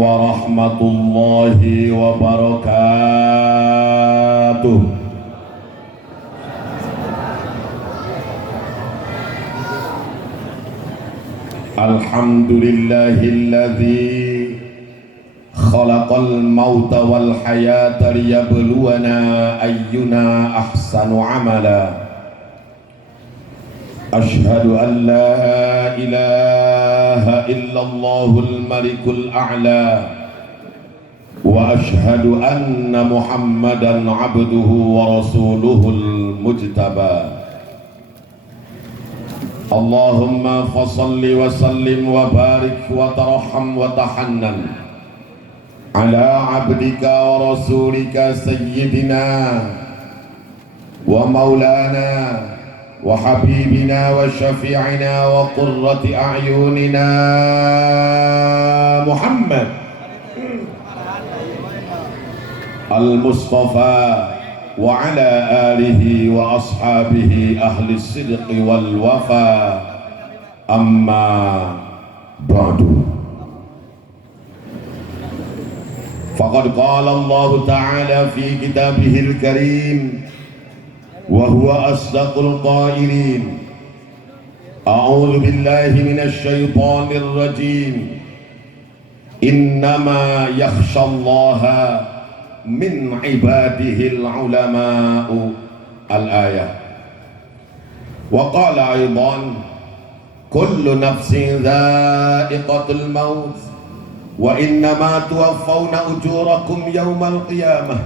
warahmatullahi wabarakatuh. Alhamdulillahilladzi khalaqal mauta wal hayata liyabluwana ayyuna ahsanu amala. Ashhadu an la ilaha illallahul malikul a'la wa ashhadu anna muhammadan abduhu wa rasuluhul mujtaba. Allahumma fasalli wa sallim wa barik wa tarham wa tahannan ala abdika wa rasulika sayyidina wa maulana wa habibina wa syafi'ina wa qurrati a'yunina Muhammad al-Mustafa wa ala alihi wa ashabihi ahli sidqi wal wafa, amma ba'du. Faqad qala Allah ta'ala fi kitabihil karim wa huwa asdaqul qailin. A'udzu billahi minasy syaithanir rajim. Innama yakhshallaha min ibadihil ulama'u al-ayah. Wa qala aidan kullu nafsin dha'iqatul maut wa innama tuwaffawna ujurakum yawmal qiyamah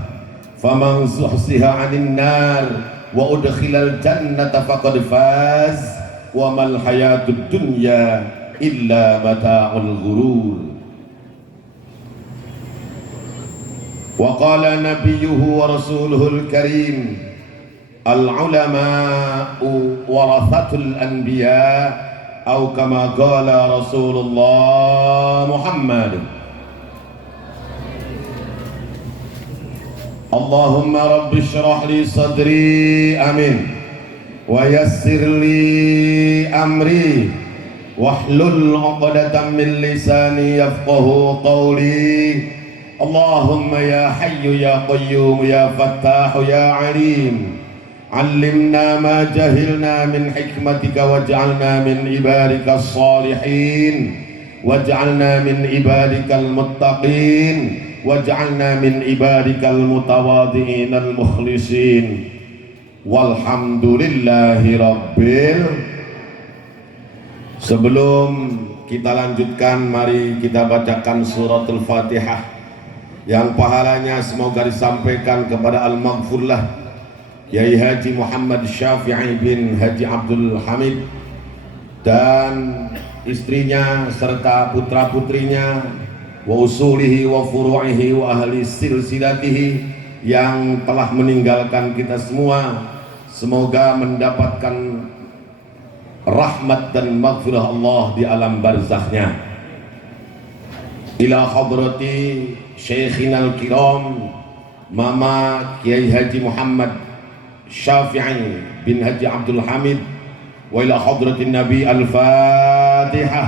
faman zuhziha 'anil nar wa udkhilal jannata faqad faz wa mal hayatud dunya illa mata'ul ghurur. Wa qala nabiyyuhu wa rasuluhul karim al-ulama'u warathatul anbiya atau kama qala Rasulullah Muhammad. Allahumma rabbi shrah li sadri, amin, wa yassir li amri wahlul 'uqdatam min lisani yafqahu qawli. Allahumma ya hayyu ya qayyum ya fattahu ya alim, 'allimna ma jahilna min hikmatika waj'alna min ibadikas salihin waj'alna min ibadikal muttaqin waj'alna min ibadikal mutawadhi'in al mukhlisin. Walhamdulillahi rabbil. Sebelum kita lanjutkan, mari kita bacakan suratul Fatihah yang pahalanya semoga disampaikan kepada Al-Maghfurlah Kiai Haji Muhammad Syafi'i bin Haji Abdul Hamid dan istrinya serta putra-putrinya, wa usulihi wa furu'ihi wa ahli silsilatihi yang telah meninggalkan kita semua. Semoga mendapatkan rahmat dan maghfirah Allah di alam barzakhnya. Ila hadrati Syekhina al-kiram Mama Kiai Haji Muhammad Syafi'i bin Haji Abdul Hamid, wa ila hadratin Nabi al-Fatihah.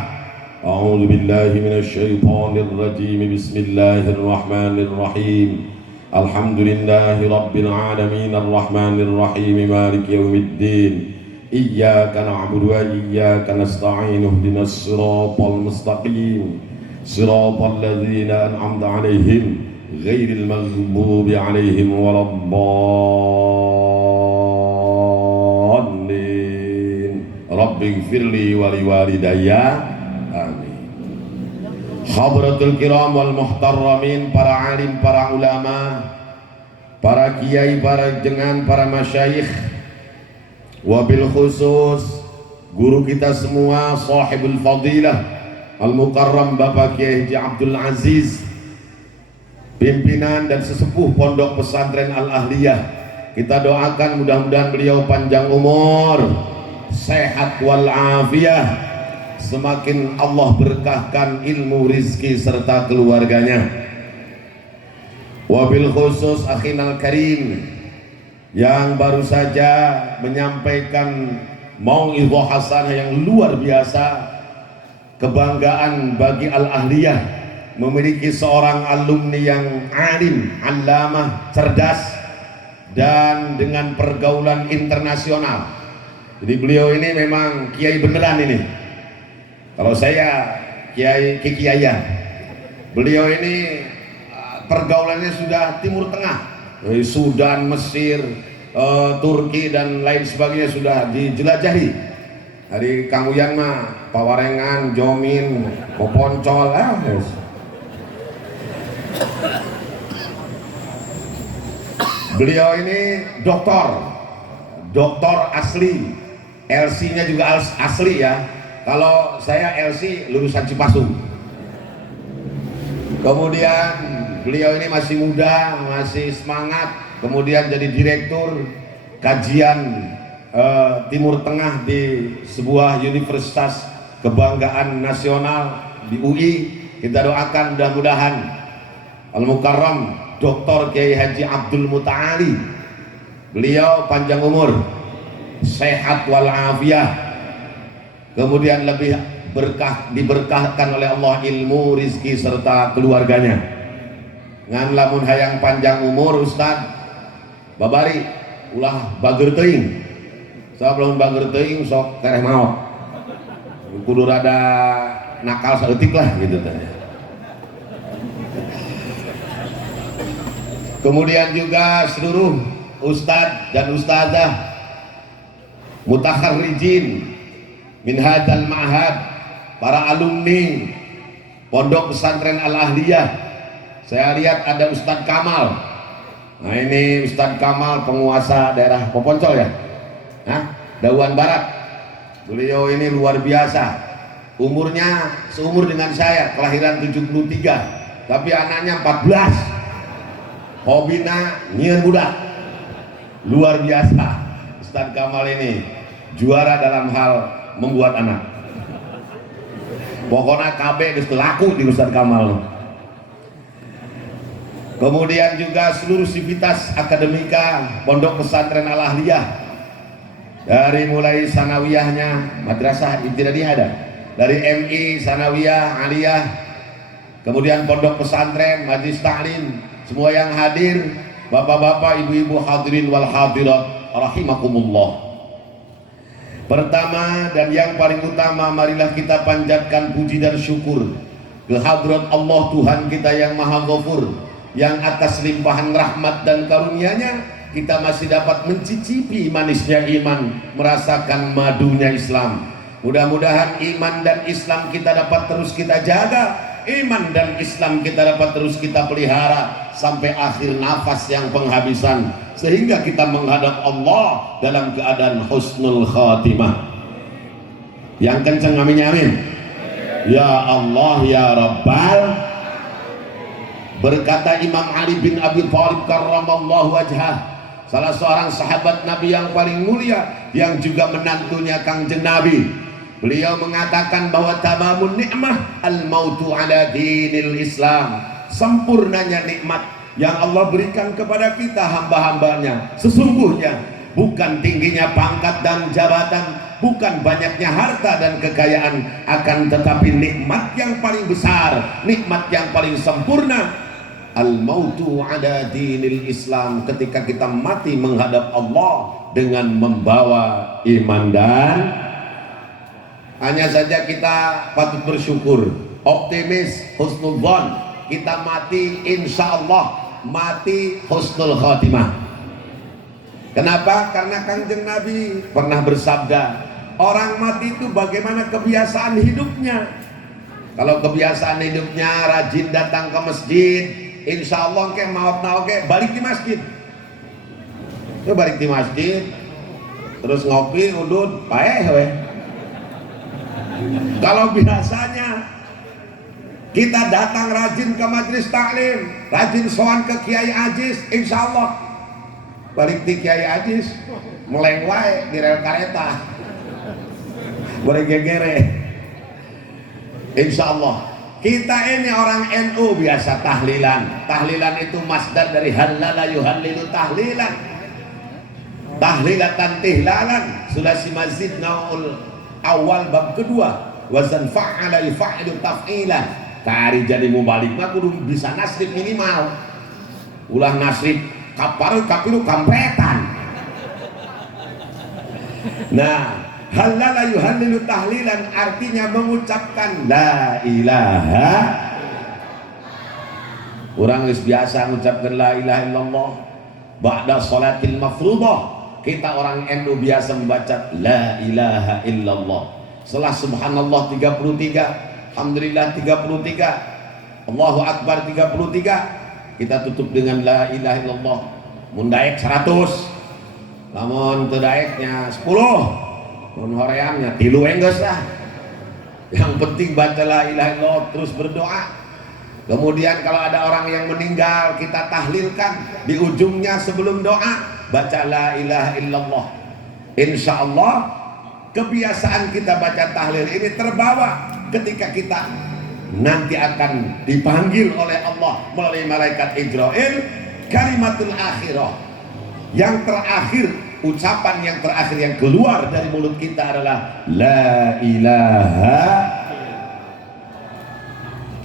A'udzu billahi minasy syaithanir rajim. Bismillahirrahmanir rahim. Alhamdulillahi rabbil alamin arrahmanir rahim maliki yaumiddin. Iyyaka na'budu wa iyyaka nasta'in. Ihdinas siratal mustaqim. Siratal ladzina an'amta 'alaihim ghairil maghdubi 'alaihim waladdallin. Rabbighfirli wa liwalidayya. Amin. Hadratul kiram wal muhtarramin, para alim, para ulama, para kiai, para jengan, para masyayikh, wabil khusus guru kita semua, sahibul fadilah al-mukarram Bapak Kiai Haji Abdul Aziz, pimpinan dan sesepuh Pondok Pesantren Al-Ahliyah. Kita doakan mudah-mudahan beliau panjang umur, sehat wal-afiyah, semakin Allah berkahkan ilmu, rizki serta keluarganya. Wabil khusus akhinal karim yang baru saja menyampaikan mau'izah hasanah yang luar biasa, kebanggaan bagi Al-Ahliyah memiliki seorang alumni yang alim, allamah, cerdas, dan dengan pergaulan internasional. Jadi beliau ini memang kiai beneran ini. Kalau saya kiai kikiayan, beliau ini pergaulannya sudah Timur Tengah, Sudan, Mesir, Turki dan lain sebagainya sudah dijelajahi. Dari Kang Uyan mah Pawarengan, Jomin, Poponcol, Beliau ini doktor asli, LC-nya juga asli ya. Kalau saya LC lulusan Cipasung. Kemudian beliau ini masih muda, masih semangat. Kemudian jadi direktur kajian Timur Tengah di sebuah universitas kebanggaan nasional di UI. Kita doakan mudah-mudahan Al-Mukarram Dr. Kiai Haji Abdul Muta'ali, beliau panjang umur, sehat walafiat, kemudian lebih diberkahkan oleh Allah ilmu, rizki serta keluarganya. Ngan lamun hayang panjang umur Ustad babari ulah bager teuing. Sebelum bager teuing sok tereh maot. Kudu rada nakal saeutik lah gitu tanya. Kemudian juga seluruh ustadz dan ustazah mutakharrijin min hadzal ma'had, para alumni Pondok Pesantren Al-Ahliyah. Saya lihat ada Ustadz Kamal. Nah ini Ustadz Kamal penguasa daerah Poponcol ya, Dauan Barat. Beliau ini luar biasa, umurnya seumur dengan saya, kelahiran 73, tapi anaknya 14. Hobina nyieun budak, luar biasa. Ustadz Kamal ini juara dalam hal membuat anak. Pokoknya KB geus laku di Ustadz Kamal. Kemudian juga seluruh sivitas akademika Pondok Pesantren Al-Ahliyah, dari mulai sanawiyahnya madrasah ibtidaiyah ada, dari MI, sanawiyah, aliyah, kemudian pondok pesantren, majlis taklim, semua yang hadir, bapak-bapak, ibu-ibu, hadirin wal hadirat rahimakumullah. Pertama dan yang paling utama, marilah kita panjatkan puji dan syukur kehadrat Allah Tuhan kita yang Maha Ghafur, yang atas limpahan rahmat dan karunia-Nya kita masih dapat mencicipi manisnya iman, merasakan madunya Islam. Mudah-mudahan iman dan Islam kita dapat terus kita jaga, iman dan Islam kita dapat terus kita pelihara sampai akhir nafas yang penghabisan, sehingga kita menghadap Allah dalam keadaan husnul khatimah. Yang kenceng amin amin. Ya Allah ya Rabbal. Berkata Imam Ali bin Abi Thalib karramallahu wajhah, salah seorang sahabat Nabi yang paling mulia, yang juga menantunya Kangjeng Nabi. Beliau mengatakan bahwa tamamun nikmah al-mautu ala dinil Islam. Sempurnanya nikmat yang Allah berikan kepada kita hamba-hambanya sesungguhnya bukan tingginya pangkat dan jabatan, bukan banyaknya harta dan kekayaan, akan tetapi nikmat yang paling besar, nikmat yang paling sempurna, al-mautu ala dinil Islam, ketika kita mati menghadap Allah dengan membawa iman. Dan hanya saja kita patut bersyukur, optimis, husnudzon, kita mati insya Allah mati husnul khatimah. Kenapa? Karena Kangjeng Nabi pernah bersabda, orang mati itu bagaimana kebiasaan hidupnya. Kalau kebiasaan hidupnya rajin datang ke masjid, insya Allah ke maut naoke balik di masjid. Itu balik di masjid, terus ngopi, udud, paeh weh. Kalau biasanya kita datang rajin ke majelis taklim, rajin sowan ke Kiai Aziz, insya Allah balik di Kiai Aziz meleng wae di rel kareta, boleh gegere. Insya Allah kita ini orang NU biasa tahlilan. Tahlilan itu masdar dari halala yuhallilu tahlilan, tahlilatan tihlalan. Sulasi masjid naul awal bab kedua, wazan fa'ala yufa'ilu taf'ilan. tari jadi mubalik mah kudu bisa nasrib minimal. Ulah nasrib kapar tapi lu kampretan. Nah, halala yuhallilu tahlilan artinya mengucapkan la ilaha. Orang biasa mengucapkan la ilaha illallah ba'da sholatil mafruḍah. Kita orang NU biasa membaca la ilaha illallah. Setelah subhanallah 33, alhamdulillah 33, Allahu akbar 33, kita tutup dengan la ilaha illallah. Mun daek 100, lamun teu daeknya 10, mun horeamnya 3 enggeus lah. Yang penting baca la ilaha illallah terus berdoa. Kemudian kalau ada orang yang meninggal kita tahlilkan di ujungnya sebelum doa baca la ilaha illallah. Insya Allah kebiasaan kita baca tahlil ini terbawa ketika kita nanti akan dipanggil oleh Allah melalui malaikat Ijrail. Kalimatul akhirah yang terakhir, ucapan yang terakhir yang keluar dari mulut kita adalah la ilaha.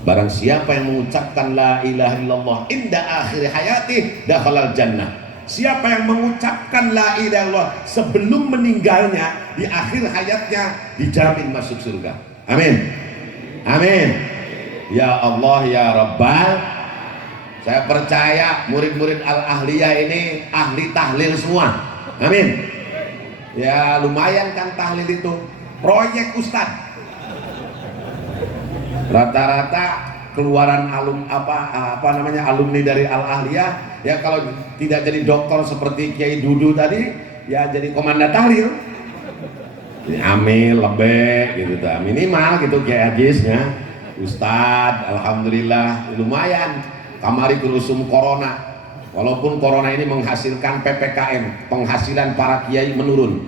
Barang siapa yang mengucapkan la ilaha illallah inda akhir hayati dakhalal jannah. Siapa yang mengucapkan la ilaha illallah sebelum meninggalnya di akhir hayatnya dijamin masuk surga. Amin. Amin. Ya Allah ya Rabbal. Saya percaya murid-murid Al-Ahliyah ini ahli tahlil semua. Amin. Ya lumayan kan tahlil itu proyek Ustadz. Rata-rata keluaran alumni dari Al-Ahliyah ya kalau tidak jadi dokter seperti Kiai Dudu tadi ya jadi komandan tahlil. Amil lebih gitu ta. Minimal gitu Kiai Ajisnya. Ustadz alhamdulillah lumayan. Kamari kurusum corona. Walaupun corona ini menghasilkan PPKM, penghasilan para kiai menurun.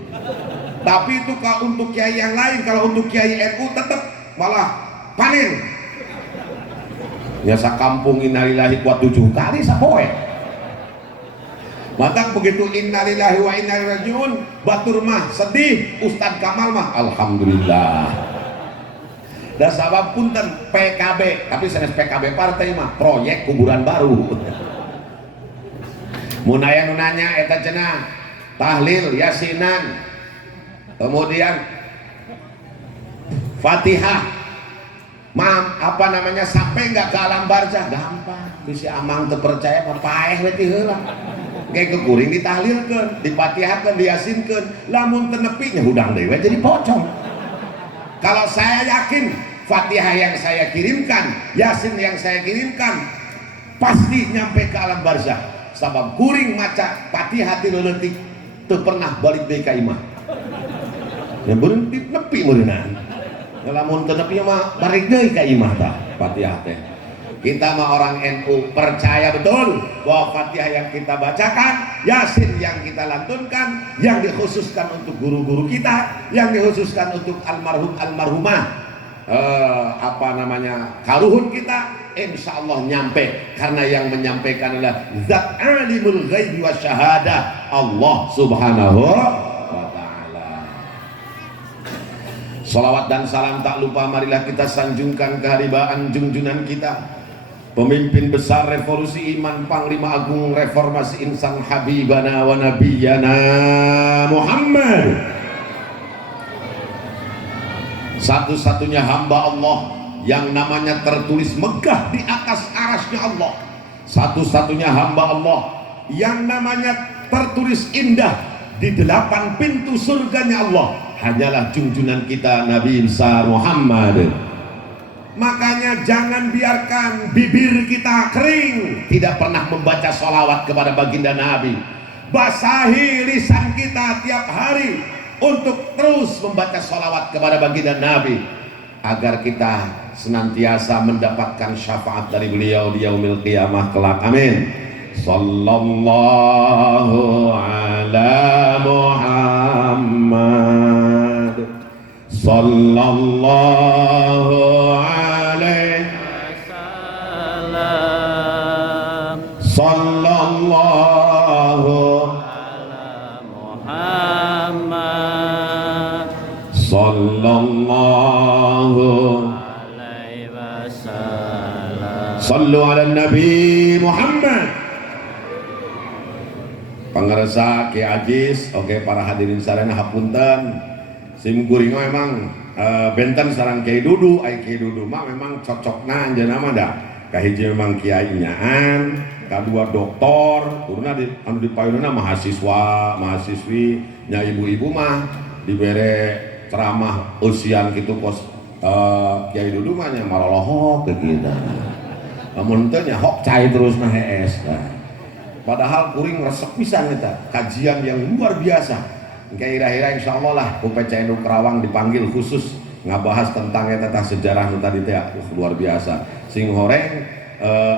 Tapi itu kalau untuk kiai yang lain, kalau untuk kiai NU tetap malah panen. Ya sakampung innalillahi kuat 7 kali sapoe. Maka begitu innalillahi wa inna ilaihi rajiun, batur mah sedih, Ustadz Kamal mah alhamdulillah. Dan sabab punten PKB, tapi sanes PKB partai mah proyek kuburan baru. Mun aya nu nanya eta cenah tahlil yasinan, kemudian Fatihah, sampai nggak ke alam barzah gampang. Si amang teu percaya mah paeh we ti heula. Kayak kekuring ditahlilkeun, dipatihahkeun, diyasinkeun, lamun teu nepi nya hudang deui jadi pocong. Kalau saya yakin Fatihah yang saya kirimkan, Yasin yang saya kirimkan pasti nyampe ke alam barzah. Sabab kuring maca Fatihah ti leuletik teu pernah balik deui ka imah. Ya berhenti nepi meureunana. Lamun teu nepi mah balik deui ka imah tah Fatihah teh. Kita mah orang NU percaya betul bahwa Fatihah yang kita bacakan, Yasin yang kita lantunkan, yang dikhususkan untuk guru-guru kita, yang dikhususkan untuk almarhumah, kaluhun kita, insya Allah nyampe. Karena yang menyampaikan adalah Zat Alimul Ghaibi Wasyahadah, Allah Subhanahu wa Ta'ala. Salawat dan salam tak lupa marilah kita sanjungkan keharibaan junjunan kita, pemimpin besar revolusi iman, Panglima Agung Reformasi Insan Habibana wa Nabiyana Muhammad, satu-satunya hamba Allah yang namanya tertulis megah di atas arasnya Allah, satu-satunya hamba Allah yang namanya tertulis indah di 8 pintu surganya Allah, hanyalah junjunan kita Nabi besar Muhammad. Makanya jangan biarkan bibir kita kering tidak pernah membaca sholawat kepada baginda Nabi. Basahi lisan kita tiap hari untuk terus membaca sholawat kepada baginda Nabi, agar kita senantiasa mendapatkan syafaat dari beliau di yaumil qiyamah kelak. Amin. Sallallahu ala Muhammad, sallallahu alaihi wasallam, sallallahu ala Muhammad, sallallahu alaihi wasallam. Sallu ala Nabi Muhammad. Pangaresa Ki Ajis, oke para hadirin sarana hapunten. Sim kuring memang benten sareng Kiai Dudu, ai Kiai Dudu mah memang cocokna anjeunna mah da. Kahiji memang kiai nyaan, kadua doktor, turuna di anu dipayunna mahasiswa, mahasiswi, nya ibu-ibu mah dibere ceramah usian kitu pos Kiai Dudu mah nya malalohok ke kita. Lamun teu nya hok cai terus mah hees. Padahal kuring resep pisan eta, kajian yang luar biasa. Kira-kira insyaallah lah UPC Enduk Karawang dipanggil khusus ngabahas tentang eta sejarah nu tadi teh luar biasa. Sing horeng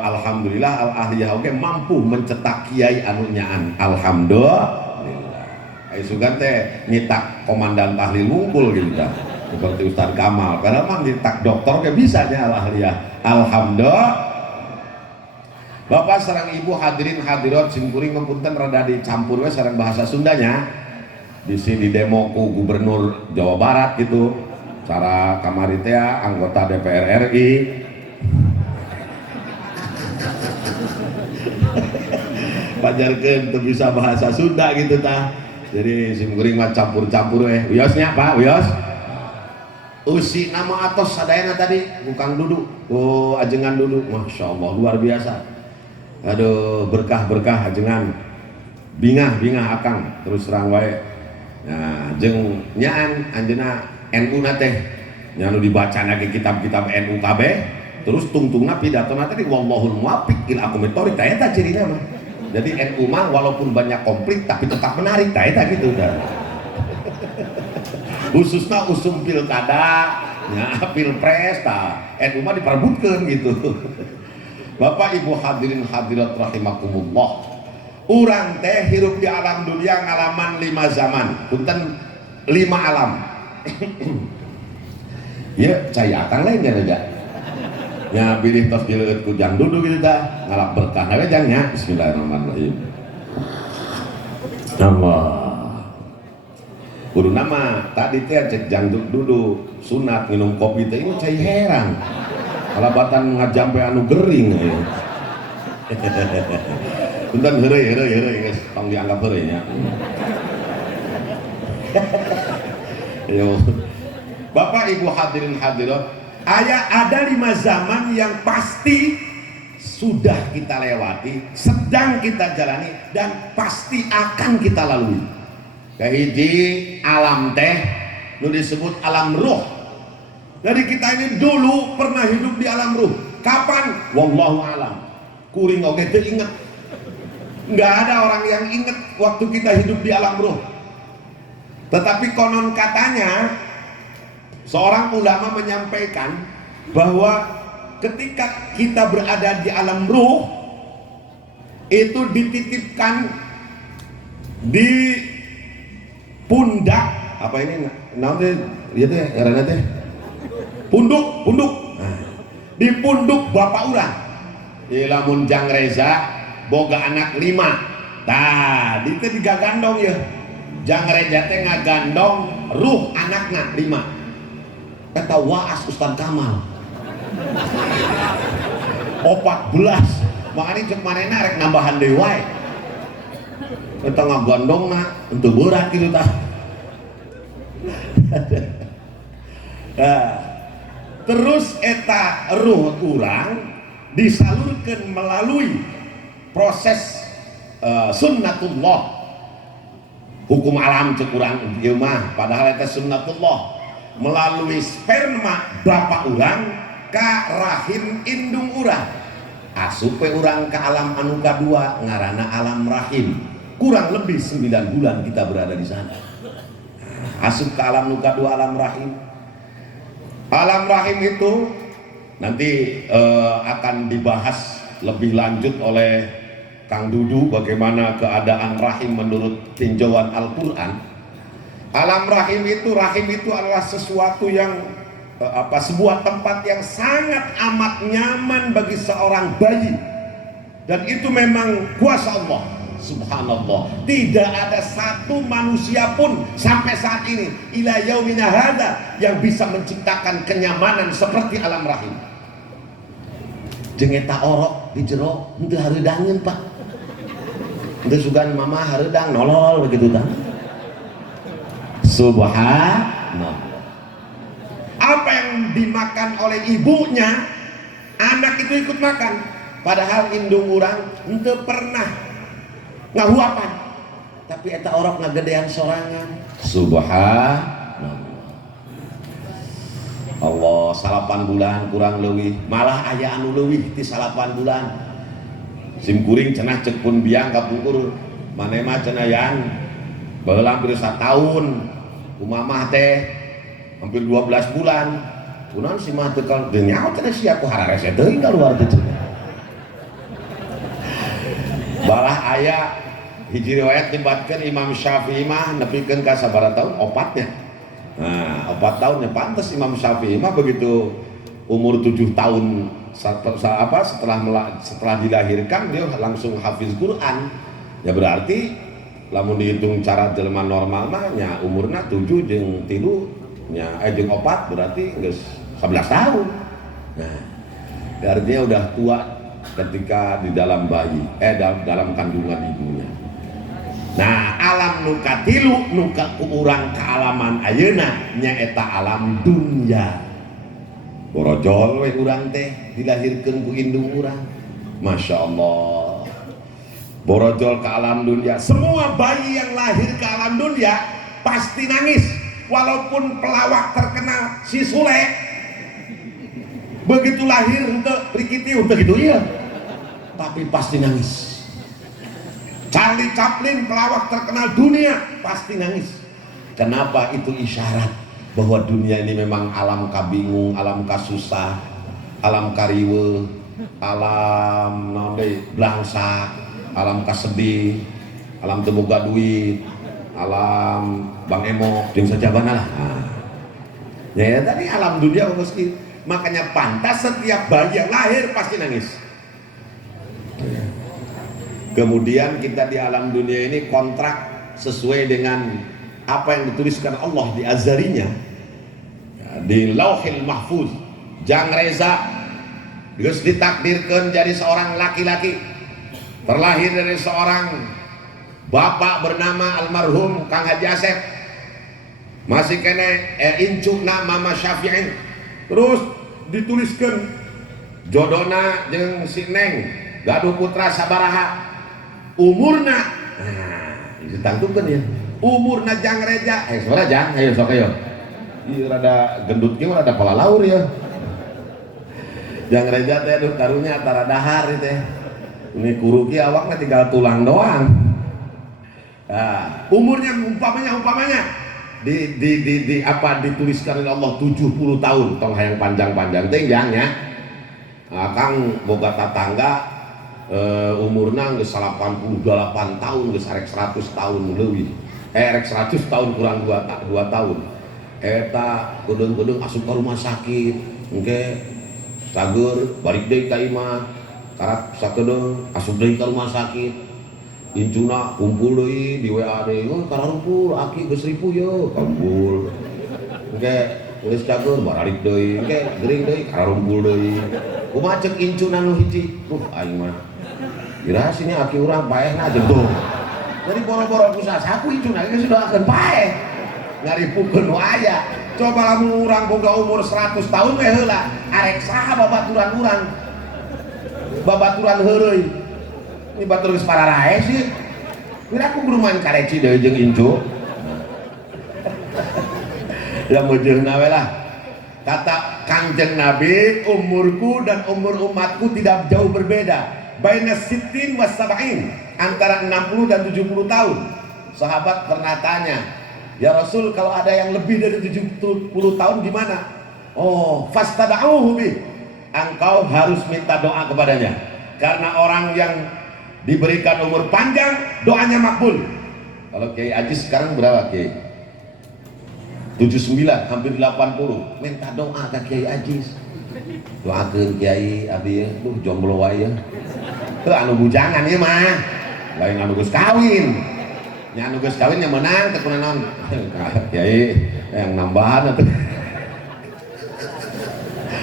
alhamdulillah Al Ahliyah oge mampu mencetak kiai anu nyaan. Alhamdulillah. Ai sugan teh nyitak komandan tahlil ngumpul gitu tah. Seperti Ustaz Kamal. Padahal mah nyitak dokter ge bisa nya Al Ahliyah. Alhamdulillah. Bapak sareng ibu hadirin hadirat sing kuring ngapunten rada dicampur we sareng bahasa Sundanya. Di sini demo ku gubernur Jawa Barat gitu. Cara kamari teh anggota DPR RI. Pajarkeun teu bisa bahasa Sunda gitu tah. Jadi sing kuring mah campur-campur we. Wiosnya Pak, wios. Usi nama atos sadayana tadi Kang Dudu. Oh, ajengan Dudu. Masyaallah luar biasa. Aduh berkah-berkah ajengan bingah-bingah akang terus terang wae. Nah jeung nyaan anjeunna NU na teh nya nu dibacana ke kitab-kitab NU kabeh terus tungtungna pidatona teh wallahul muwaffiq ila aqwamit thoriq ta eta cirina mah. Jadi NU mah walaupun banyak konflik tapi tetap menarik ta eta gitu dah. Khususna usum pilkada nya pilpres ta NU mah diperebutkeun gitu. Bapak Ibu hadirin hadirat rahimakumullah. Urang teh hirup di alam dunia ngalaman 5 zaman. Punten 5 alam. Ya, cai akang lain ya aja. Ya pilih tos dileueut ku Jang Dudu gitu tah. Ngalap berkah we Jang nya. Bismillahirrahmanirrahim. Allah. Kudu nama tadi teh cek Jang Dudu sunat minum kopi teh ini cai herang. Kalabatan ngajampe anu gering ya. Punten heureuy geus tong dianggap heureuy nya. Yo. Bapak Ibu hadirin hadirat, ada 5 zaman yang pasti sudah kita lewati, sedang kita jalani dan pasti akan kita lalui. Kahiji alam teh nu disebut alam ruh. Jadi kita ini dulu pernah hidup di alam ruh. Kapan? Wallahu alam. Kuring oge teu inget. Nggak ada orang yang inget waktu kita hidup di alam ruh. Tetapi konon katanya seorang ulama menyampaikan bahwa ketika kita berada di alam ruh itu dititipkan di pundak apa ini nanti lihat ya karena teh punduk nah, di punduk bapak urang lamun Jang Reza boga anak 5 tah itu digagandong ya Jang Reza teh ngagandong ruh anakna 5 kata waas Ustaz Kamal 14 makanya cek manehna rek nambahan deui wae eta ngagandongna untuk berat gitu tah. Nah, terus eta ruh urang disalurkan melalui proses sunnatullah hukum alam cek urang ieu mah padahal eta sunnatullah melalui sperma bapak urang ka rahim indung urang asup urang ka alam anu kadua ngaranna alam rahim kurang lebih 9 bulan kita berada di sana. Asup ke alam anu kadua alam rahim. Alam rahim itu nanti akan dibahas lebih lanjut oleh Kang Dudu bagaimana keadaan rahim menurut tinjauan Al-Qur'an. Alam rahim itu adalah sesuatu yang sebuah tempat yang sangat amat nyaman bagi seorang bayi dan itu memang kuasa Allah. Subhanallah, tidak ada satu manusia pun sampai saat ini ila yaumina hadza yang bisa menciptakan kenyamanan seperti alam rahim. jeung eta orok di jero henteu hareudangeun Pak, henteu sugan mama hareudang nolol begitu tah. Subhanallah. Apa yang dimakan oleh ibunya, anak itu ikut makan, padahal indung urang henteu pernah ngahuapan, tapi eta orok ngagedean sorangan. Subhanallah. Allah, 8 bulan kurang leuwih, malah aya anu leuwih ti 8 bulan. Sim kuring cenah cek pun biang kapungkur, maneh mah cenah yan baheula hampir 1 tahun, kumamah teh hampir 12 bulan. Kunaon si mah teu kal teu nyaho cenah sia ku hararese teuing kaluar teh cenah. Balah aya hiji riwayat dibatkeun Imam Syafi'i mah nepikeun ka sabaraha taun 4 nya. Nah, 4 tahun ya pantas Imam Syafi'i mah begitu umur 7 tahun setelah dilahirkan dia langsung hafiz Quran. Ya berarti lamun dihitung cara jelema normal mah nya umurna 7 jeung 3 nya jeung 4 berarti geus 11 tahun. Nah, artinya udah tua ketika di dalam bayi dalam kandungan ibunya. Nah, alam nuka tilu nuka ku urang kaalaman ayeuna nyaeta alam dunya. Borojol we urang teh dilahirkeun ku indung urang. Masya Allah. Borojol ke alam dunia. Semua bayi yang lahir ke alam dunia pasti nangis, walaupun pelawak terkenal si Sule begitu lahir untuk rikiti untuk gitu ya, tapi pasti nangis. Charlie Chaplin pelawak terkenal dunia pasti nangis. Kenapa? Itu isyarat bahwa dunia ini memang alam kabingung, alam kasusah, alam kariwe, alam belangsa, alam kasedih, alam teboga duit, alam bang emok, yang sajabana lah. Nah, ya tadi alam dunia meski, makanya pantas setiap bayi yang lahir pasti nangis. Kemudian kita di alam dunia ini kontrak sesuai dengan apa yang dituliskan Allah di azarinya, di Lauhil Mahfuz. Jang Reza geus ditakdirkan jadi seorang laki-laki, terlahir dari seorang bapak bernama almarhum Kang Haji Asep, masih kene incuna Mama Syafi'in. Terus dituliskan jodona jeung si Neng gaduh putra sabaraha umurna, nah ditangtukeun ya umurna Jang Reja suara Jang ayo sok ayo ieu rada gendut ge rada pala laur ya. Jang Reja teh aduh karunya tara dahar teh ini kuruki awakna tinggal tulang doang. Nah, umurnya umpamanya di apa dituliskan oleh Allah 70 tahun tong hayang panjang-panjang teh jangnya. Nah, Kang boga tatangga umurna geus 88 tahun geus arek 100 tahun leuwih. Rek 100 tahun kurang 2 tahun. Eta gedeng-gedeng asup ka rumah sakit, engke sagur balik deui ka imah. Karak sakedeung asup deui ka rumah sakit. Incuna kumpul deui di WA deui, "Oh, kararumpul aki geus ripu yeuh." Kumpul. Engke geus cager baralik deui, engke gering deui kararumpul deui. Kumaha ceuk incuna nu hiji? Aing mah kira sini aki urang paehna jeung jadi boro-boro pusat saku incuna geus doakeun paeh ngaripukeun nu aya. Coba lamun urang boga umur 100 tahun we heula arek saha babaturan urang babaturan heureuy ini batur geus pararae sih kira aku berumahan kareci deui jeung incu. Ya meujeunna we lah kata Kanjeng Nabi, umurku dan umur umatku tidak jauh berbeda, baina sittin wa sab'in, antara 60 dan 70 tahun. Sahabat pernah tanya, "Ya Rasul, kalau ada yang lebih dari 70 tahun gimana?" "Oh, fastada'uhu bi." Engkau harus minta doa kepadanya. Karena orang yang diberikan umur panjang, doanya makbul. Kalau Kiai Ajis sekarang berapa, Kiai? 79, hampir 80. Minta doa ke Kiai Ajis. Doakeun Kiai abi duh jomblo wae ya. Teu anu bujangan ieu mah. Lain anu geus kawin. Nya anu geus kawin nya meunang teh kunaon. Kiai yang nambahan atuh.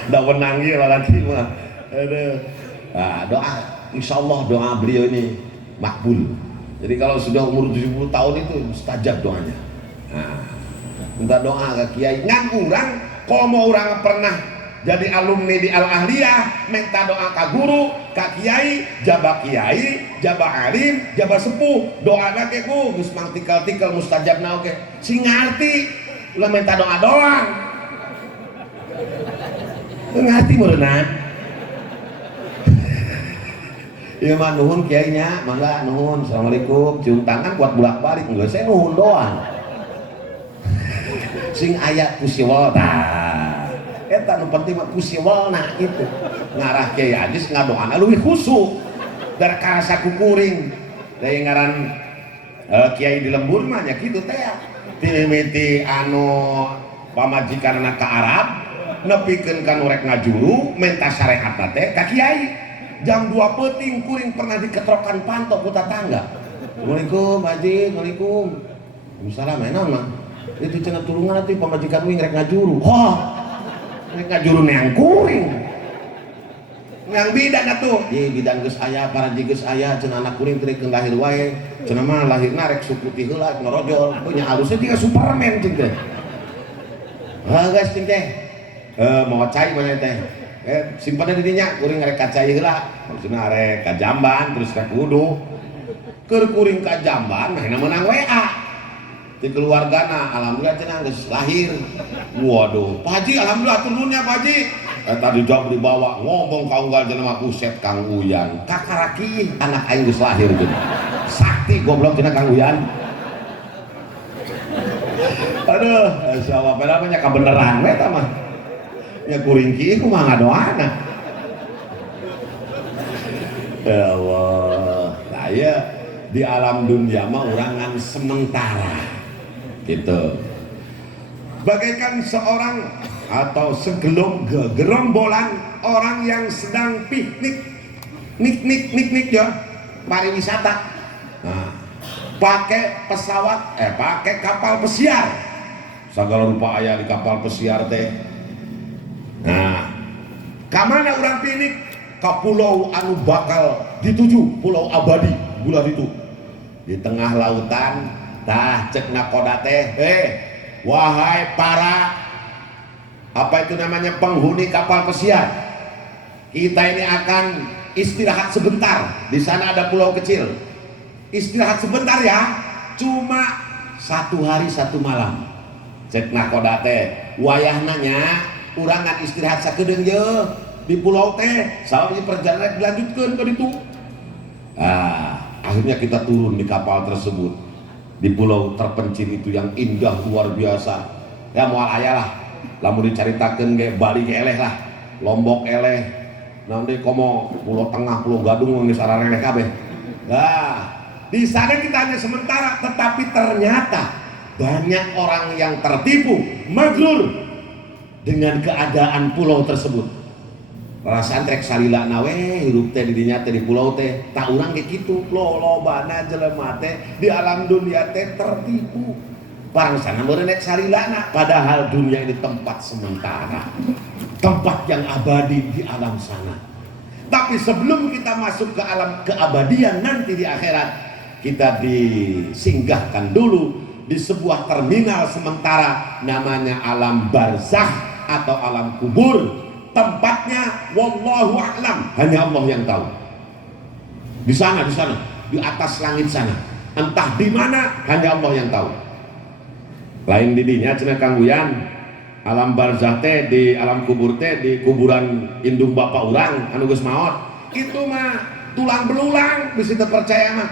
Da wenang ieu lalaki mah. Aduh. Nah, doa, insya Allah doa beliau ini makbul. Jadi kalau sudah umur 70 tahun itu mustajab doanya. Nah, minta doa ke kiai. Ngan orang, kalau mau orang pernah jadi alumni di Al-Ahliyah, minta doa ke guru, ke kiai, jabah alim, jabah sepuh, doa nake ku, gus mang tikal mustajab na oke. Si ngerti, ulah minta doa doang. Ngerti berenang. Iya mah nuhun kiainya, mangga nuhun, assalamualaikum, cium tangan buat bolak balik, enggak saya nuhun doang. Sing ayat kusiwal tah. Eta nu penting mah kusiwalna itu. Ngarah kiai hadis ngadoana leuwih khusyuk. Dar karasa kukuring. Deui ngaran kiai di lembur mah nya kitu teh. Ti mimiti anu pamajikanna ka Arab, nepikeun ka nu rek ngajuru, menta syariat teh ka kiai. Jam 2 peuting kuring pernah diketrokan pantok ku tetangga. Assalamualaikum Haji, Assalamualaikum. Waalaikumsalam, enak mah. Itu cenah tulungan atuh pamajikan uing rek ngajuru. Oh, rek ngajuru neang kuring. Neang bidan atuh. Ieu bidan geus aya, paraji geus aya, cenah anak kuring teu lahir wae. Cenah mah lahirna rek suku ti heula ngarojol. Nya halusnya juga Superman cing teh. Ah guys cing teh. Mau cai mana teh? Simpannya di dinya, kuring rek kacai heula. Maksudna rek ka Jamban terus rek wudu. Keur kuring ka Jamban mah menang WA. Di keluargana alhamdulillah cenah geus lahir. Waduh, Pak Haji alhamdulillah turunnya Pak Haji. Eta dijawab dibawa ngomong ka unggal cenah mah buset Kang Uyan. Kakaraki anak aing geus lahir cenah. Sakti goblok cenah Kang Uyan. Aduh, insyaallah padahal nya kabeneran we eta mah. Ya kuring kieu kumaha ngadoana. Ya Allah. Nah ya di alam dunia mah urangan sementara. Gitu. Bagaikan seorang atau gerombolan orang yang sedang piknik ya, pariwisata. Nah, pakai pesawat, pakai kapal pesiar. Segala rupa aya di kapal pesiar teh. Nah, kamana orang piknik? Ka pulau anu bakal dituju, pulau abadi, bulan itu. Di tengah lautan, tah cek nakoda teh, wahai para apa itu namanya penghuni kapal pesiar, kita ini akan istirahat sebentar. Di sana ada pulau kecil. Istirahat sebentar ya, cuma 1 hari 1 malam. Cek nakoda teh, wayahnanya urangan istirahat sakedeung ye di pulau teh, sauri perjalanan dilanjutkeun ke ditu. Akhirnya kita turun di kapal tersebut di pulau terpencil itu yang indah luar biasa. Ya moal aya lah, lamun dicaritakeun ge Bali ge eleh lah, Lombok eleh, nanti komo pulau tengah, pulau Gadung geus sarareleh kabeh. Nah, di sana kita hanya sementara, tetapi ternyata banyak orang yang tertipu, magrur dengan keadaan pulau tersebut. Perasaan trek salila nawe hirup teh di dinya teh di pulau teh tak urang ge kitu lolobana jelema teh di alam dunia teh tertipu. Barang sana meureun rek salilana, padahal dunia ini tempat sementara. Tempat yang abadi di alam sana. Tapi sebelum kita masuk ke alam keabadian nanti di akhirat, kita disinggahkan dulu di sebuah terminal sementara namanya alam barzakh atau alam kubur. Tempatnya wallahu a'lam, hanya Allah yang tahu. Di sana, di atas langit sana, entah di mana, hanya Allah yang tahu. Lain didinya cenah Kang Uyan, alam barzakh teh di alam kubur teh di kuburan indung bapak urang anu geus maot. Itu mah tulang belulang, bisa terpercaya mah.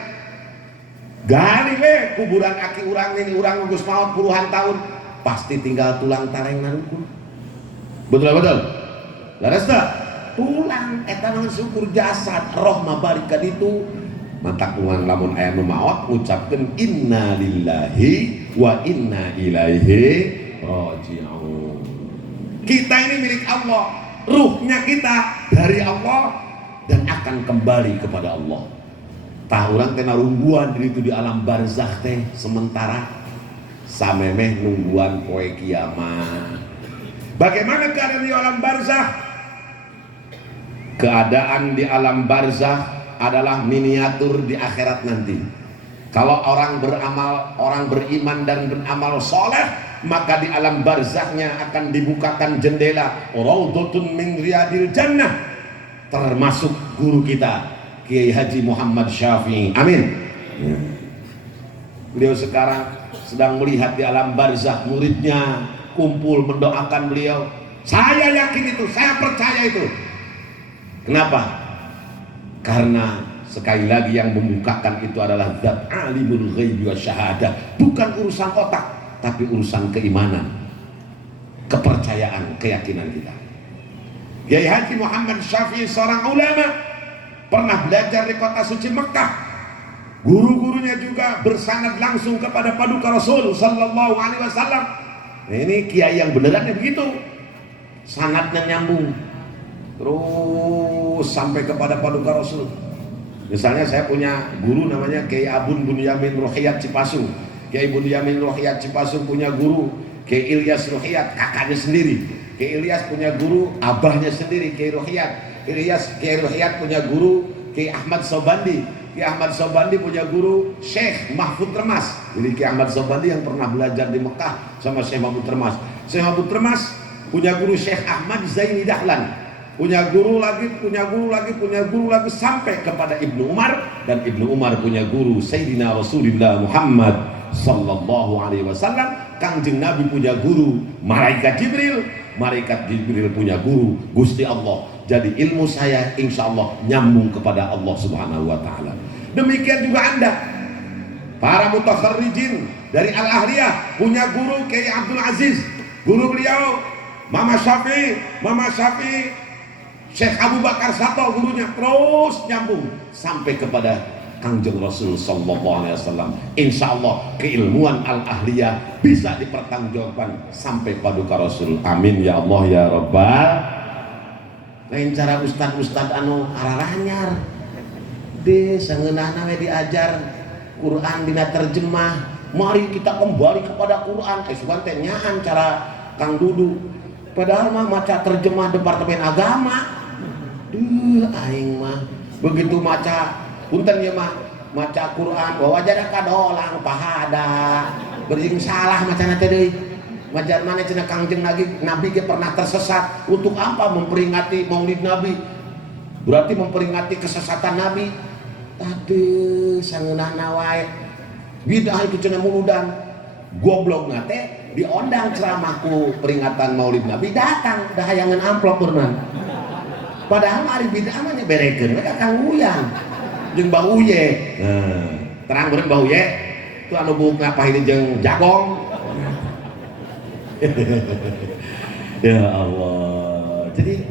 Gali we kuburan aki urang ini urang geus maot puluhan tahun, pasti tinggal tulang tareng narukun. Betul. Laras tak? Tulang eta mah syukur jasad, roh mah balik ka ditu. Mantak nuan lamun aya nu maot ngucapkeun inna lillahi wa inna ilaihi raji'un. Kita ini milik Allah, ruhnya kita dari Allah dan akan kembali kepada Allah. Tah urang teh narungguan di ditu di alam barzakh teh sementara samemeh nungguan poe kiamat. Bagaimana keadaan di alam barzakh? Keadaan di alam barzakh adalah miniatur di akhirat nanti. Kalau orang beramal, orang beriman dan beramal soleh, maka di alam barzakhnya akan dibukakan jendela raudhatun min riyadil jannah, termasuk guru kita Kiai Haji Muhammad Syafi'i. Amin. Beliau sekarang sedang melihat di alam barzakh, muridnya kumpul mendoakan beliau. Saya yakin itu, saya percaya itu. Kenapa? Karena sekali lagi yang membukakan itu adalah zat alimul ghaibi wa syahadah, bukan urusan otak, tapi urusan keimanan, kepercayaan, keyakinan kita. Kiai Haji Muhammad Syafi'i seorang ulama, pernah belajar di kota suci Mekah. Guru-gurunya juga bersanad langsung kepada paduka Rasul sallallahu alaihi wasallam. Nah, ini kiai yang beneran begitu, sanadnya nyambung terus sampai kepada paduka Rasul. Misalnya saya punya guru namanya Kiai Abun Bunyamin Ruhiyat Cipasung. Kiai Bunyamin Ruhiyat Cipasung punya guru Kiai Ilyas Ruhiyat, kakaknya sendiri. Kiai Ilyas punya guru abahnya sendiri, Kiai Ruhiyat. Kiai Ruhiyat punya guru Kiai Ahmad Sobandi. Kiai Ahmad Sobandi punya guru Syekh Mahfud Termas. Jadi Kiai Ahmad Sobandi yang pernah belajar di Mekah sama Syekh Mahfud Termas. Syekh Mahfud Termas punya guru Syekh Ahmad Zaini Dahlan. Punya guru lagi, punya guru lagi, punya guru lagi sampai kepada Ibnu Umar, dan Ibnu Umar punya guru Sayyidina Rasulullah Muhammad sallallahu alaihi wasallam. Kangjeng Nabi punya guru Malaikat Jibril, Malaikat Jibril punya guru Gusti Allah. Jadi ilmu saya insya Allah nyambung kepada Allah Subhanahu wa taala. Demikian juga Anda, para mutakharrijin dari Al-Ahliyah punya guru Kiai Abdul Aziz, guru beliau Mama Syafi'i, Syekh Abu Bakar Sato gurunya, terus nyambung sampai kepada Kangjeng Rasul sallallahu alaihi wasallam. Insya Allah keilmuan Al-Ahliyah bisa dipertanggungjawabkan sampai paduka Rasul. Amin ya Allah ya Rabbal. Lain cara ustad anu araranyar deh sangeunahna we diajar Quran dina terjemah. Mari kita kembali kepada Quran. Sugan teh nyaan cara Kang Dudu. Padahal mah maca terjemah Departemen Agama. Aing mah begitu maca punten ya mah maca Quran wajana kadolang pahada bering salah macana teh deui. Majar mana cenah Kangjeng Nabi ge pernah tersesat, untuk apa memperingati Maulid Nabi? Berarti memperingati kesesatan Nabi. Aduh sangeunahna wae bidah itu cenah muludan. Goblokna teh diondang ceramahku peringatan Maulid Nabi, datang dah hayangan amplop berenang. Padahal ari bidah mah berekeun we ka Kang Uyan jeung Bang Uye. Terang beureun Bang Uye itu anu buukna pahili jeung jagong. Ya Allah. Jadi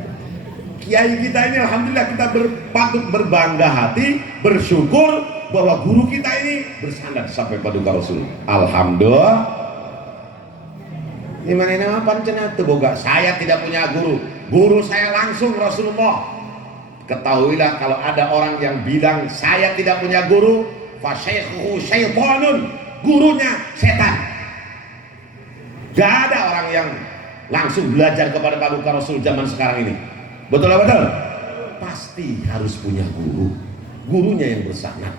kiai kita ini alhamdulillah kita patut berbangga hati, bersyukur bahwa guru kita ini bersandar sampai paduka Rasul. Alhamdulillah. Gimana nama pancena teu boga. Saya tidak punya guru. Guru saya langsung Rasulullah. Ketahuilah kalau ada orang yang bilang saya tidak punya guru, fa syaikhuhu syaitanun, gurunya setan. Gak ada orang yang langsung belajar kepada paduka Rasul zaman sekarang ini. Betul atau betul? Pasti harus punya guru. Gurunya yang bersanad.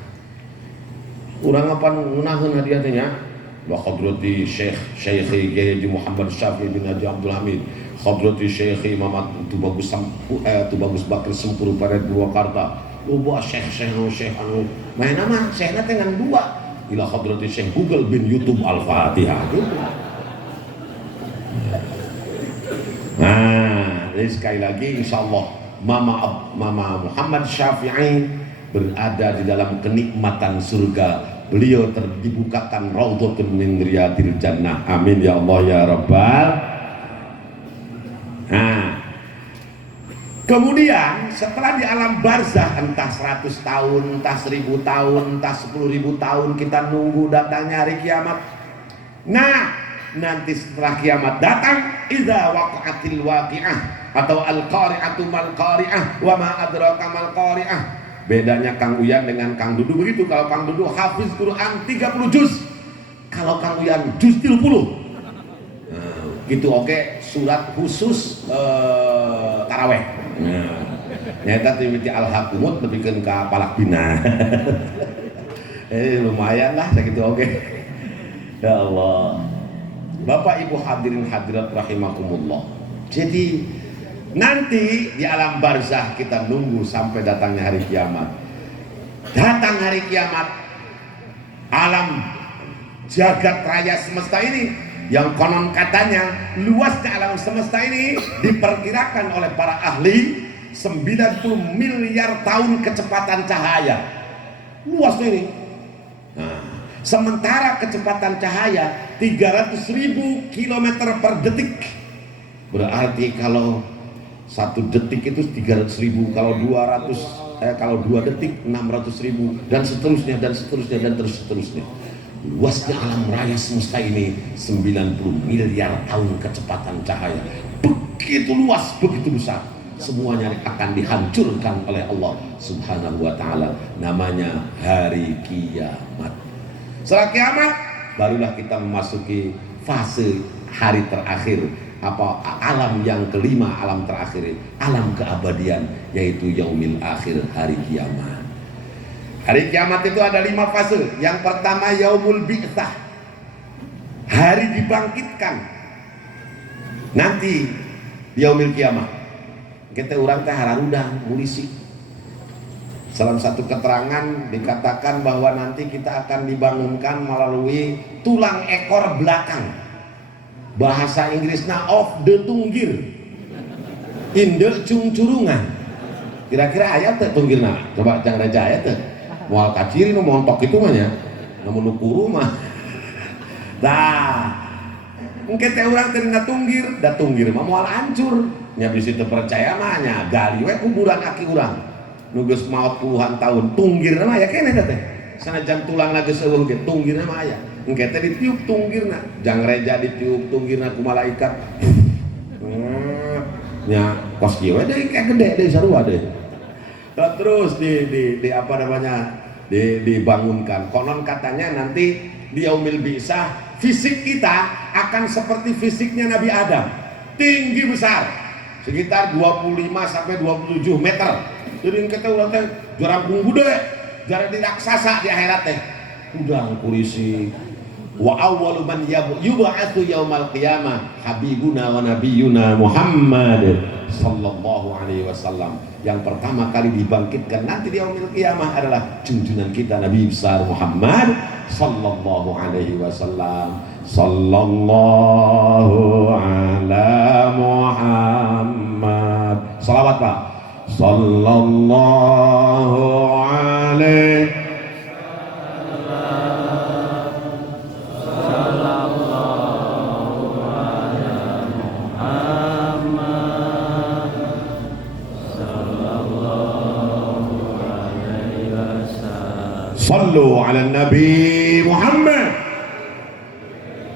Urang apa ngunaheun hadiah teh nya? Wa hadrati Syekh Kiai Muhammad Syafi'i bin Haji Abdul Hamid, hadrati Syekh Imam Tubagus Bakri Sempuru pada Purwakarta. Loba syekh anu main nama syekhna teh ngan dua. Ila hadrati Syekh Google bin YouTube Al-Fatihah gitu. Nah, jadi sekali lagi insyaallah Mama Muhammad Syafi'i berada di dalam kenikmatan surga. Beliau dibukakan raudhatun min riyadil jannah. Amin ya Allah ya Rabbal. Nah, kemudian setelah di alam barzakh entah 100 tahun, entah 1000 tahun, entah 10.000 tahun kita nunggu datangnya hari kiamat. Nah, nanti setelah kiamat datang, idza waqa'atil waqi'ah atau al-qari'atu mal qari'ah wa ma adraka mal qari'ah. Bedanya Kang Uyan dengan Kang Dudu begitu. Kalau Kang Dudu hafiz Quran 30 juz, kalau Kang Uyan juz 30. Gitu oke, surat khusus taraweh. Nyata timiti al-hakumut lebihkan ke palak bina. Lumayan lah segitu oke. Ya Allah. Bapak Ibu hadirin hadirat rahimakumullah. Jadi nanti di alam barzah kita nunggu sampai datangnya hari kiamat. Datang hari kiamat, alam jagat raya semesta ini yang konon katanya luasnya alam semesta ini diperkirakan oleh para ahli 90 miliar tahun kecepatan cahaya. Luas ini. Nah, sementara kecepatan cahaya 300.000 km per detik. Berarti kalau 1 detik itu 300.000, kalau 2 detik 600.000, dan seterusnya dan seterusnya dan seterusnya. Luasnya alam raya semesta ini 90 miliar tahun kecepatan cahaya. Begitu luas, begitu besar. Semuanya akan dihancurkan oleh Allah Subhanahu wa ta'ala. Namanya hari kiamat. Setelah kiamat barulah kita memasuki fase hari terakhir, alam yang kelima, alam terakhir, alam keabadian, yaitu yaumil akhir, hari kiamat. Hari kiamat itu ada 5 fase. Yang pertama yaumul bi'tsah, hari dibangkitkan. Nanti yaumil kiamat kita orang teh hararudang mulisi. Salah satu keterangan dikatakan bahwa nanti kita akan dibangunkan melalui tulang ekor belakang. Bahasa Inggrisnya of the tunggir, indek cungcurungan. Kira-kira ayat teh tunggirna? Coba jangan aja ayat teh. Moal kaciri nu montok itu mah nya. Namun nu kuru mah. Dah. Engke teh urang teh dina tunggir, da tunggir mah moal hancur. Nya bisi teu percaya mah nya gali we kuburan aki urang. Nu geus maot puluhan tahun, tunggirna mah aya keneh teh. Sanajan tulangna geus eueuh ge tunggirna mah aya. Engke teh ditiup tunggirna, jang reja ditiup tunggirna ku malaikat. Nya kos kieu we deui kayak gede deui sarua deui. Terus di apa namanya? Dibangunkan. Konon katanya nanti di yaumil bi'tsah fisik kita akan seperti fisiknya Nabi Adam. Tinggi besar. Sekitar 25 sampai 27 meter. Jadi kita udah teh jarang gede, jarang raksasa di akhirat teh. Udang polisi. Wa awwalu man yub'atsu yaumal qiyamah habibuna wa nabiyyuna Muhammad sallallahu alaihi wasallam. Yang pertama kali dibangkitkan nanti di yaumil qiyamah adalah junjungan kita Nabi besar Muhammad sallallahu alaihi wasallam. Sallallahu ala Muhammad. Salawat Pak. Sallallahu alaihi Sallu ala Nabi Muhammad.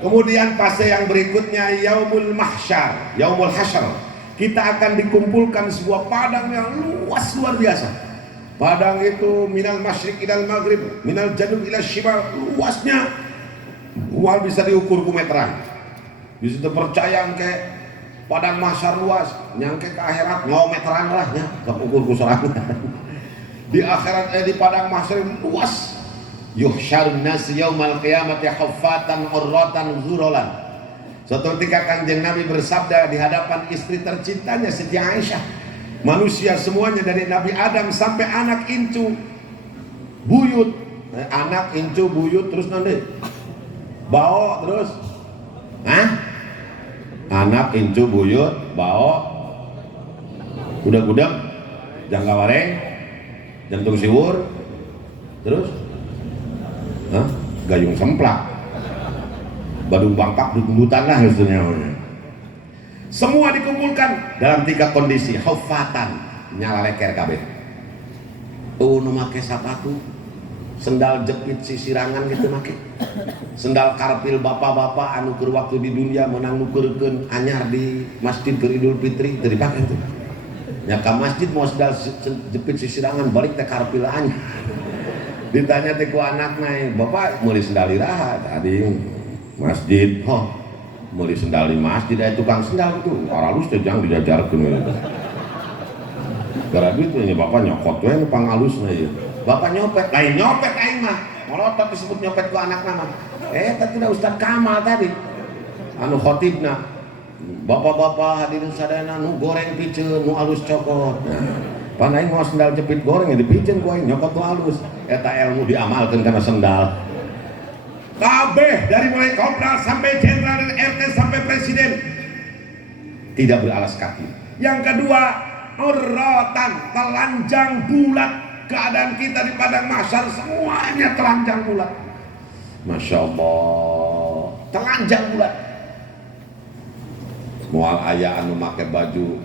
Kemudian fase yang berikutnya yaumul mahsyar, yaumul hasyar. Kita akan dikumpulkan sebuah padang yang luas luar biasa. Padang itu minal masyriq ilal maghrib, minal janub ila shimal, luasnya wal bisa diukur ku meteran. Bisa terpercaya ke padang mahsyar luas, nyangke ke akhirat ngau meteran lah nya, gak ukur ku sorangan. Di akhirat di padang mahsyar luas. Yuhsyarun nas yaumal qiyamati huffatan urratan ghurolan. Suatu ketika Kanjeng Nabi bersabda di hadapan istri tercintanya Siti Aisyah, manusia semuanya dari Nabi Adam sampai anak incu buyut, anak incu buyut terus nanti bawa terus, anak incu buyut bawa gudang-gudang jangka wareng jantung siwur terus gayung semplak badung bangpak duduk-dudutan lah hasilnya. Semua dikumpulkan dalam 3 kondisi. Haufatan nyala leker kabeh, nu make sepatu sendal jepit sisirangan gitu make, sendal karpil bapak-bapak anu keur waktu di dunia menang nukeurkeun anyar di masjid keur Idul Fitri teu dipake tuh. Ya ka masjid mau sendal jepit sisirangan balik teh karpil anyar. Ditanya teh ku anakna, "Bapak meuli sendal iraha?" Tadi masjid. "Oh, meuli sendal di masjid aya tukang sendal itu." Aralus teh jang dijajarkeun. gara duitnya bapak nyokot we nu pangalusna ieu bapak nyopet lain nyopet aing mah molotot disebut nyopet ku anak nama tadi Ustaz Kamal tadi anu khotibna bapak-bapak hadirin sadayana nu goreng piceun nu alus cokot pan aing mau sendal jepit goreng ya dipiceun ku aing nyokot nu alus eta ilmu diamalkeun kana sendal kabeh dari mulai kopral sampai jenderal dan RT sampai presiden tidak beralas kaki. Yang kedua, urratan, telanjang bulat. Keadaan kita di padang mahsyar semuanya telanjang bulat. Masya Allah, telanjang bulat. Mual aya anu make baju,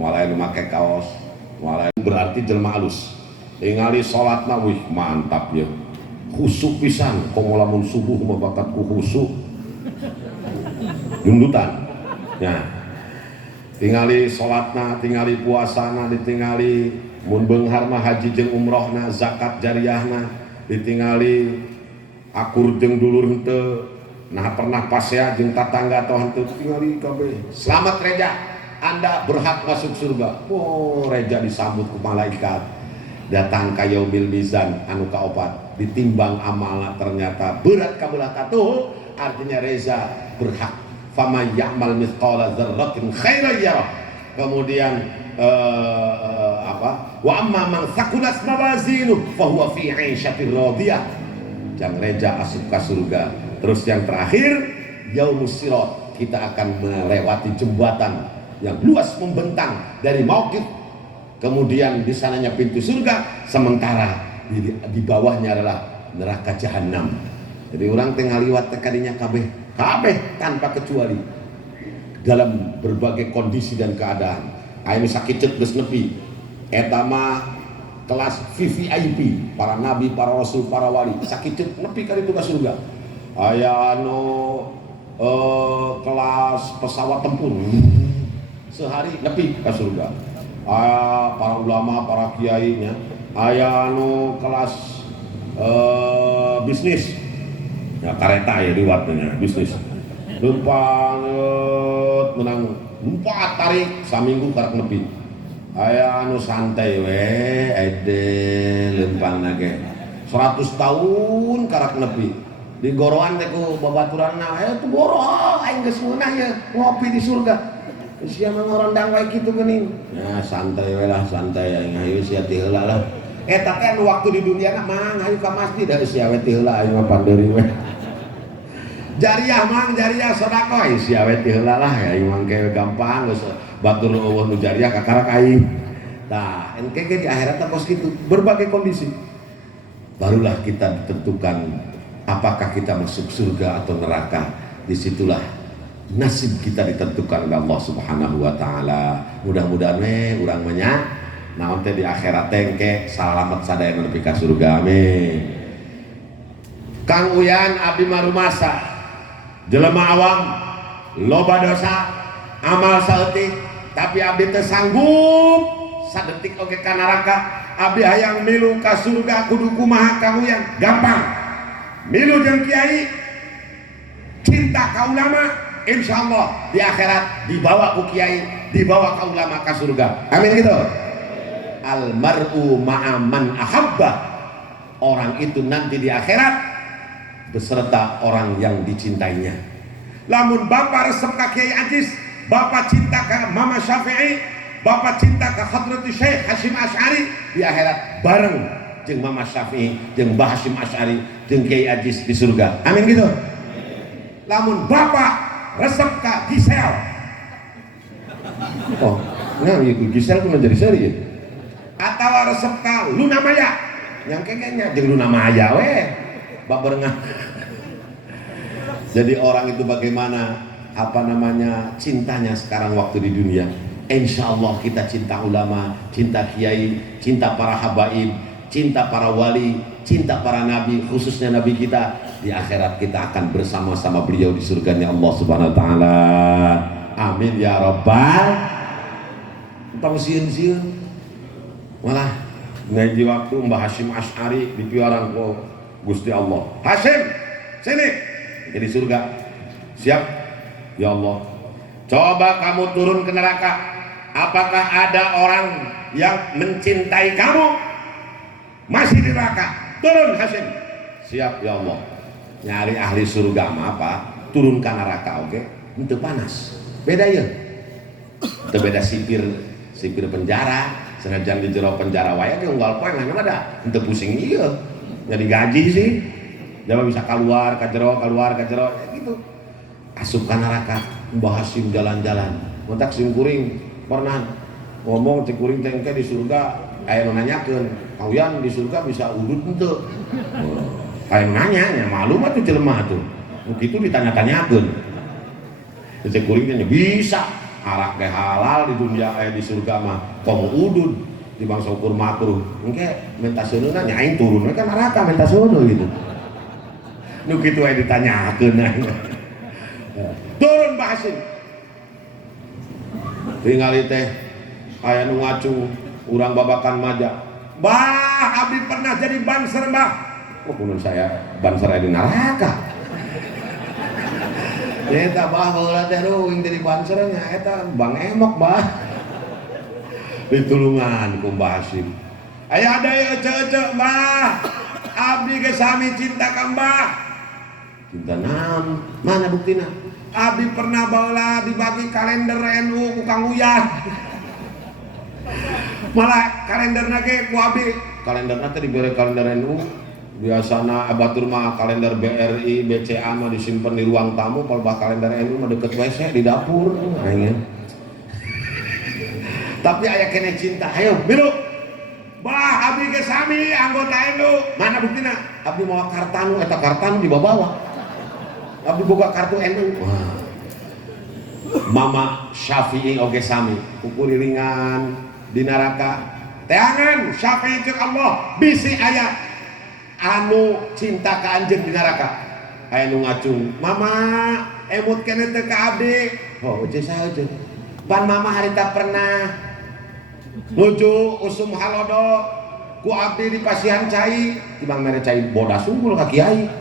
mual aya anu make kaos, mual aya berarti jelema alus. Ningali salatna wih mantap ya. Khusuk pisan, komo lamun subuh mah bakat ku khusuk. Jundutan. Ya. Tingali salatna, tingali puasana, ditingali mun beunghar mah haji jeung umrohna, zakat jariyahna, ditingali akur jeung dulur henteu, nah pernah pasea jeung tatangga atau henteu tingali kabeh. Selamat Reja, Anda berhak masuk surga. Oh, Reja disambut ku malaikat. Datang ka yaumil mizan anu kaopat, ditimbang amalna ternyata berat kabelah katuh, artinya Reza berhak. Faman ya'mal mithqala dzarratin khairan yarah. Kemudian wa amma man thaqulat mawazinuhu fa huwa fi 'aisyatir radiyah. Jang Reja asup ka surga. Terus yang terakhir yaumus sirat, kita akan melewati jembatan yang luas membentang dari Mauqif. Kemudian di sananya pintu surga, sementara di bawahnya adalah neraka jahanam. Jadi orang tengah liwat tekadinya kabeh tanpa kecuali dalam berbagai kondisi dan keadaan. Ayo sakit geus nepi eta mah kelas VVIP, para nabi, para rasul, para wali sakit nepi ka ditu ka surga. Aya anu kelas pesawat tempur sehari nepi ka surga. Para ulama, para kiainya aya anu kelas bisnis ya kareta ya liwatnya bisnis lempang menang 4 tarik saminggu karak nepi aya anu santai we ede lempang nage 100 tahun karak nepi di goroan teh ku babaturanna tuh goro aing geus meunah ya ngopi di surga sia mah ngorondang wae kitu geuning ya santai we lah santai aing hayu sia ti heula lah eta teh anu waktu di dunia na mang hayu ka masjid da sia we ti heula aing mah pandeuri we jariah mang jariah sedekah sia we ti heula lah ya aing mah ge gampang geus batur eueuh nu jariah ka karak aing tah engke ge di akhirat kos kitu berbagai kondisi barulah kita ditentukan apakah kita masuk surga atau neraka. Disitulah nasib kita ditentukan oleh Allah Subhanahu wa Ta'ala. Mudah-mudahan urang banyak naon teh di akhirat tengke salamet sadaya nepi ka surga amin. Kang Uyan abdi marumasa jelema awam loba dosa amal saeutik tapi abdi teu sanggup sadetik oge ka neraka. Abdi hayang milu ka surga kudu kumaha Kang Uyan? Gampang. Milu jeung kiai, cinta ka ulama, insyaallah di akhirat dibawa ku kiai, dibawa ka ulama ka surga. Amin gitu. Al mar'u ma'a man ahabba. Orang itu nanti di akhirat beserta orang yang dicintainya. Lamun bapak resep ka Kiai Ajis, bapak cinta ka Mama Syafi'i, bapak cinta ka Hadratus Syekh Hasyim Asy'ari, di akhirat bareng jeung Mama Syafi'i, jeung Mbah Hasyim Asy'ari, jeung Kiai Ajis di surga. Amin gitu. Lamun bapak resep ka Gisel. Oh, nah ieu Gisel kudu jadi seri ya. Atawa resep ka Luna Maya. Yang kengenya jeung Luna Maya we. Baberengan. Jadi orang itu bagaimana cintanya sekarang waktu di dunia. Insya Allah kita cinta ulama, cinta kiai, cinta para habaib, cinta para wali, cinta para nabi, khususnya nabi kita. Di akhirat kita akan bersama-sama beliau di surganya Allah Subhanahu wa Ta'ala. Amin ya rabbal. Tong sieun-sieun malah ngaji waktu Mbah Hasyim Asy'ari dipiarang ku Gusti Allah. Hasyim, sini jadi surga. Siap? Ya Allah. Coba kamu turun ke neraka. Apakah ada orang yang mencintai kamu masih di neraka. Turun Hasyim. Siap ya Allah. Nyari ahli surga mah apa? Turun ke neraka, oke? Itu panas. Beda ya. Itu beda sipir penjara. Senajan di jero penjara wae ge unggal poe ngan ada. Henteu pusing ieu. Jadi gaji sih. Jangan bisa keluar ka jero ya gitu. Asup ka neraka. Mbah Hasyim jalan-jalan. Montak sim kuring pernah ngomong cek kuring teh di surga aya nu nanyakeun, "Kauyan di surga bisa udut henteu?" Aya nu nanya, nya malu mah tuh jelema tuh. Begitu ditanya-tanyakeun. Cek kuring teh bisa. Arak teh halal di dunia di surga mah komo udud di bangsa ukur makruh. Engke minta seuneuna nya aing turun we ka neraka minta seuneuna gitu. Nu kitu aya ditanyakeun. Turun Mbah Hasyim. Tingali teh aya nu ngacung urang babakan maja. Bah, abdi pernah jadi banser, Mbah. Oh, kuno saya banser di neraka. Eta baheula teh ruing jadi banser nya eta Bang Emok, Mbah. Ditulungan ku Mbah Hasyim. Aya ada ya ece-ece, Mbah. Abdi ge sami cinta ka Mbah. Cinta naon? Mana buktina? Abdi pernah baheula dibagi kalender NU ku Kang Uyah. Malah kalenderna ge ku abdi, kalenderna teh dibere kalender NU. Biasana abatur mah kalender BRI, BCA mah disimpen di ruang tamu, kalau bah kalender NU mah deket WC di dapur. Tapi aya kene cinta, ayo milu. Bah abdi ge sami anggota NU. Mana buktina? Abdi mau kartanu eta kartanu dibawa. Abdi boga kartu NU. Wah. Mama Syafi'i oge sami, ukuriringan di neraka. Teangan Syafi'i jeung Allah bisi aya anu cinta ka anjeun di neraka. Aya nu ngacung, "Mama, emut keneh teh ka abdi." Oh, uje saha uje? Pan mama harita pernah nuju usum halodo ku abdi di Pasihan Cai, tibang mere cai bodas unggul ka kiai.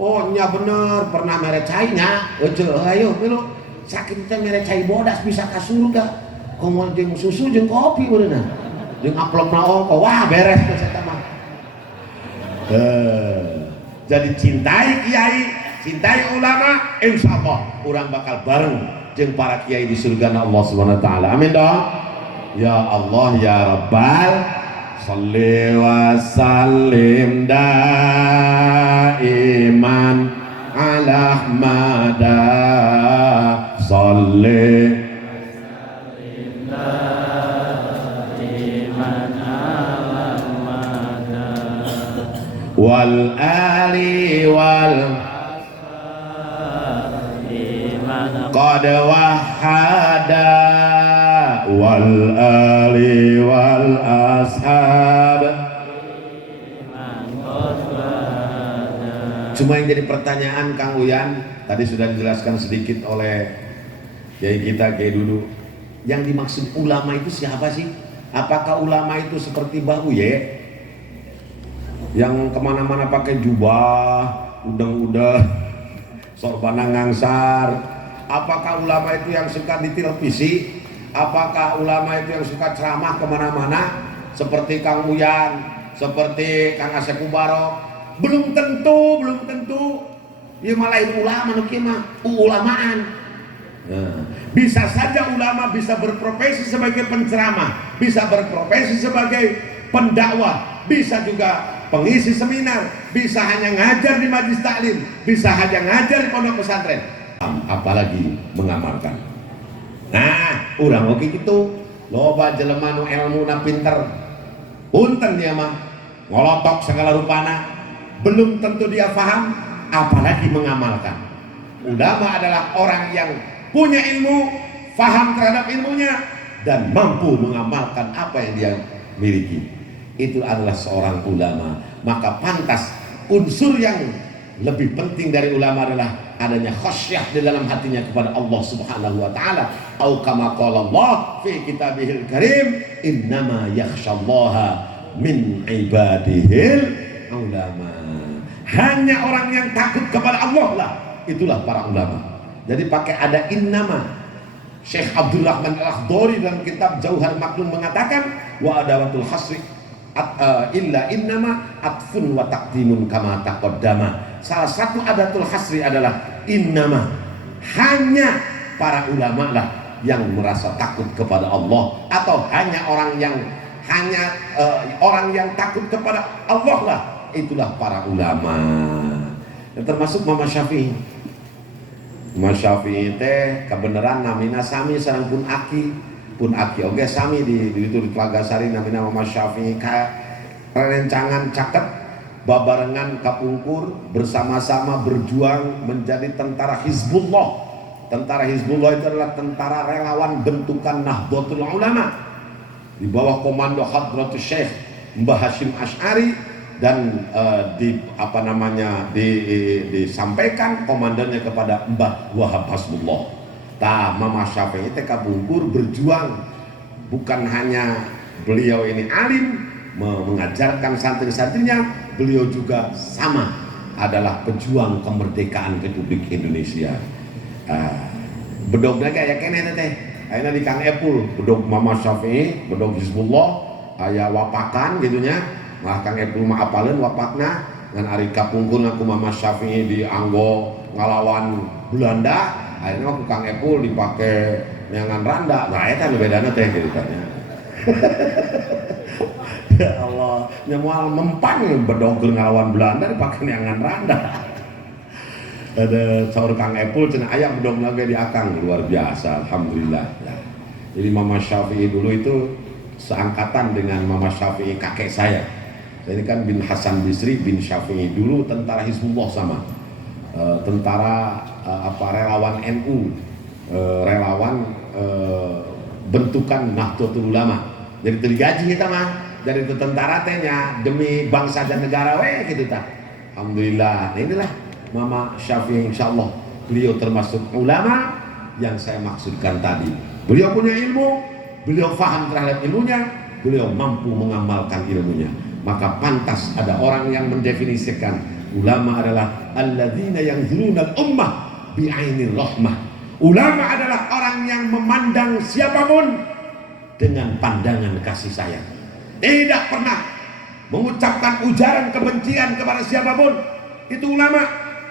Oh nya bener pernah mere cai nya. Ece ayo milu sakit teh mere cai bodas bisa ka surga. Komo jeung susu jeung kopi beuneuh. Jeung amplopna ongko wah beres teh eta mah. Jadi cintai kiai, cintai ulama, insyaallah urang bakal bareng jeung para kiai di surga Allah Subhanahu wa taala. Amin dong. Ya Allah ya Rabbal Salli wa sallim daiman ala Ahmada Salli daiman ala Ahmada wal ali wal qad wahada wal ali wal ashab. Cuma yang jadi pertanyaan Kang Uyan tadi sudah dijelaskan sedikit oleh Kiai kita Kiai Dudu. Yang dimaksud ulama itu siapa sih? Apakah ulama itu seperti Mbah Uye yang kemana-mana pakai jubah, udeng-udeng, sorbana ngangsar? Apakah ulama itu yang suka di televisi? Apakah ulama itu yang suka ceramah kemana-mana seperti Kang Uyan, seperti Kang Asep Ubarok? Belum tentu. Ya malah ulama nu kieu mah ulamaan. Nah, bisa saja ulama bisa berprofesi sebagai penceramah, bisa berprofesi sebagai pendakwah, bisa juga pengisi seminar, bisa hanya ngajar di majelis taklim, bisa hanya ngajar di pondok pesantren, apalagi mengamalkan. Nah, urang oke gitu. Loba jelema nu elmuna pinter. Punten dia mah ngolotok segala rupana, belum tentu dia paham, apalagi mengamalkan. Ulama adalah orang yang punya ilmu, paham terhadap ilmunya, dan mampu mengamalkan apa yang dia miliki. Itu adalah seorang ulama. Maka pantas unsur yang lebih penting dari ulama adalah adanya khasyah di dalam hatinya kepada Allah Subhanahu wa taala. Au kama qala Allah fi kitabihil karim, innama yakhsyallaha min ibadihil ulama. Hanya orang yang takut kepada Allah lah, itulah para ulama. Jadi pakai ada innama. Syekh Abdurrahman Al-Akhdari dalam kitab Jauhar Maknun mengatakan wa adawatul hasri illa innama atfun wa taqdimun kama taqaddama. Salah satu adatul hasri adalah innama, hanya para ulama lah yang merasa takut kepada Allah, atau hanya orang yang takut kepada Allah lah, itulah para ulama. Dan termasuk Mama Syafi'i. Mas Syafi'i teh kebenaran namina sami sareng pun aki oge sami di Telaga Sari namina Mas Syafi'i ka rencangan caket babarengan kapungkur bersama-sama berjuang menjadi tentara Hizbullah. Tentara Hizbullah itu adalah tentara relawan bentukan Nahdlatul Ulama di bawah komando Hadratus Syekh Mbah Hashim Asy'ari, dan disampaikan komandannya kepada Mbah Wahab Hasbullah. Mama Syafi'i teh kabungkur berjuang, bukan hanya beliau ini alim mengajarkan santri-santrinya, beliau juga sama adalah pejuang kemerdekaan Republik Indonesia. Bedogna kayak kene teh ayeuna di Kang Epul, bedog Mama Syafi'i, bedog Hizbullah, aya wapakan gitunya. Nah, Kang Epul mah apaleun wapakna ngan ari kapungkur aku Mama Syafi'i di Anggo ngalawan Belanda, akhirnya aku Kang Epul dipake neangan randa. Nah, eta nu bedana teh gitu kan. Ya Allah, nyamual mempan bedog ngalawan Belanda dipake neangan randa. Ada saur Kang Epul cenah aya bedog lagi di akang, luar biasa, alhamdulillah. Ya. Jadi Mama Syafi'i dulu itu seangkatan dengan Mama Syafi'i kakek saya. Ini kan bin Hasan Bisri bin Syafi'i, dulu tentara Hizbullah sama, tentara relawan NU, relawan bentukan Nahdlatul Ulama. Jadi digaji kita mah dari itu tentara tehnya demi bangsa dan negara gitu tak. Alhamdulillah. Nah, inilah Mama Syafi'i, insyaallah beliau termasuk ulama yang saya maksudkan tadi. Beliau punya ilmu, beliau faham terhadap ilmunya, beliau mampu mengamalkan ilmunya. Maka pantas ada orang yang mendefinisikan ulama adalah alladzina yanzuruna al-ummah bi'ainir rahmah. Ulama adalah orang yang memandang siapapun dengan pandangan kasih sayang. Tidak pernah mengucapkan ujaran kebencian kepada siapapun. Itu ulama.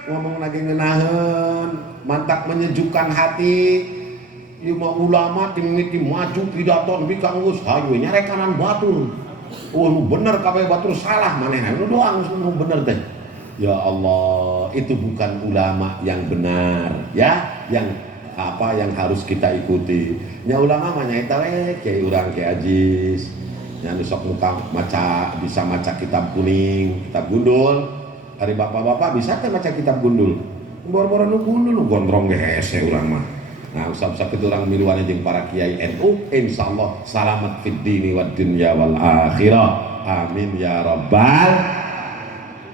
Ngomong lagi ngenahen, mantap menyejukkan hati. Ieu mah ulama timimiti maju pidato nepi ka geus hayu nya rekanan batur. Oh, lu bener kabeh batur salah manehna. Lu doang nu bener teh. Ya Allah, itu bukan ulama yang benar, ya, yang harus kita ikuti. Nya ulama mah nyaeta we kiai urang Kiai Ajis. Nya nu sok muka bisa maca kitab kuning, kitab gundul. Hari bapak-bapak bisa teh maca kitab gundul. Boro-boro nu gundul nu gondrong ge hese urang mah. Nah, usah-usah kita orang miluan jeung para kiai NU, insyaallah selamat fid dini wad dunya wal akhirah. Amin ya rabbal.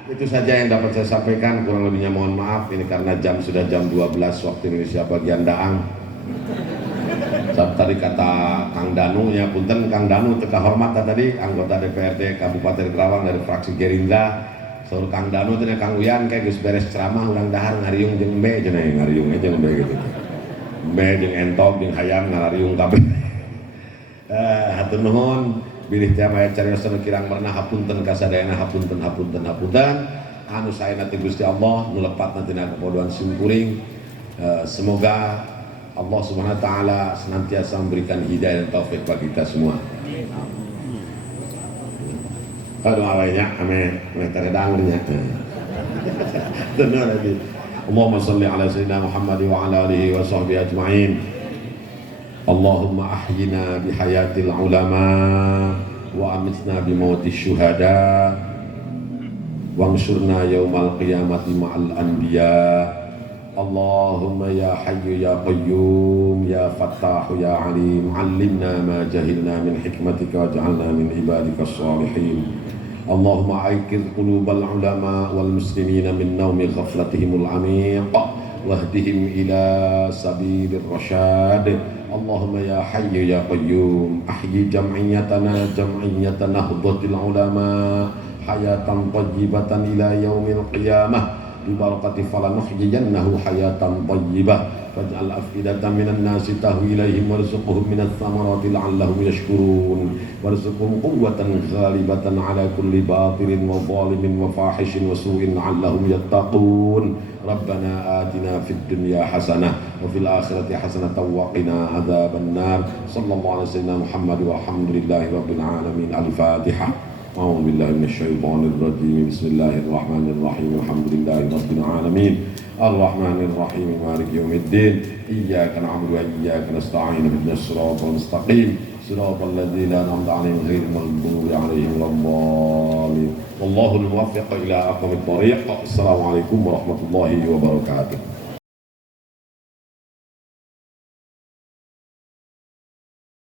Itu saja yang dapat saya sampaikan, kurang lebihnya mohon maaf ini karena sudah jam 12 waktu Indonesia bagian daang. Tadi kata Kang Danu ya, punten Kang Danu teka hormat tadi anggota DPRD Kabupaten Kerawang dari fraksi Gerindra. Saur Kang Danu teh Kang Uyan kayak geus beres ceramah urang dahar ngariung jeung embe cenah ngariung aja embe gitu. Embe jeung entok jeung hayam ngarariung kabeh. Hatur nuhun bilih teh aya cariosan kirang merenah hapunten kasadayana hapunten anu saena teh Gusti Allah nu lepatna tina kapodoan simkuring. Semoga Allah Subhanahu wa taala senantiasa memberikan hidayah dan taufik bagi kita semua. Aduh awalnya ame teredang nya. Benar lagi. Allahumma shalli ala sayyidina Muhammad wa ala alihi wa sahbihi ajma'in. Allahumma ahyina bi hayatil ulama wa amitna bi mautis syuhada wa ansurna yaumal qiyamati ma'al anbiya. Allahumma ya hayyu ya qayyum ya fattahu ya alim, 'allimna ma jahilna min hikmatika waj'alna min ibadika shalihin. Allahumma aikid qulubal ulama wal muslimina min naumi ghaflatihimul amiq wahdihim ila sabilir rasyad. Allahumma ya hayyu ya qayyum ahyi jam'iyyatana jam'iyyatan nahdlatil ulama hayatan thayyibatan ila yaumil qiyamah. ببركة فلنحيينه حياة طيبة واجعل أفئدة من الناس تهوي إليهم وارزقهم من الثمرات لعلهم يشكرون وارزقهم قوة غالبة على كل باطل وظالم وفاحش وسوء لعلهم يتقون ربنا آتنا في الدنيا حسنة وفي الآخرة حسنة وقنا عذاب النار صلى الله على سيدنا محمد والحمد لله رب العالمين. الفاتحة. أعوذ بالله من الشيطان الرجيم. بسم الله الرحمن الرحيم. الحمد لله رب العالمين الرحمن الرحيم مالك يوم الدين إياك نعبد وإياك نستعين اهدنا الصراط المستقيم صراط الذين أنعمت عليهم غير المغضوب عليهم ولا الضالين والله الموفق إلى أقوم الطريق. السلام عليكم ورحمة الله وبركاته.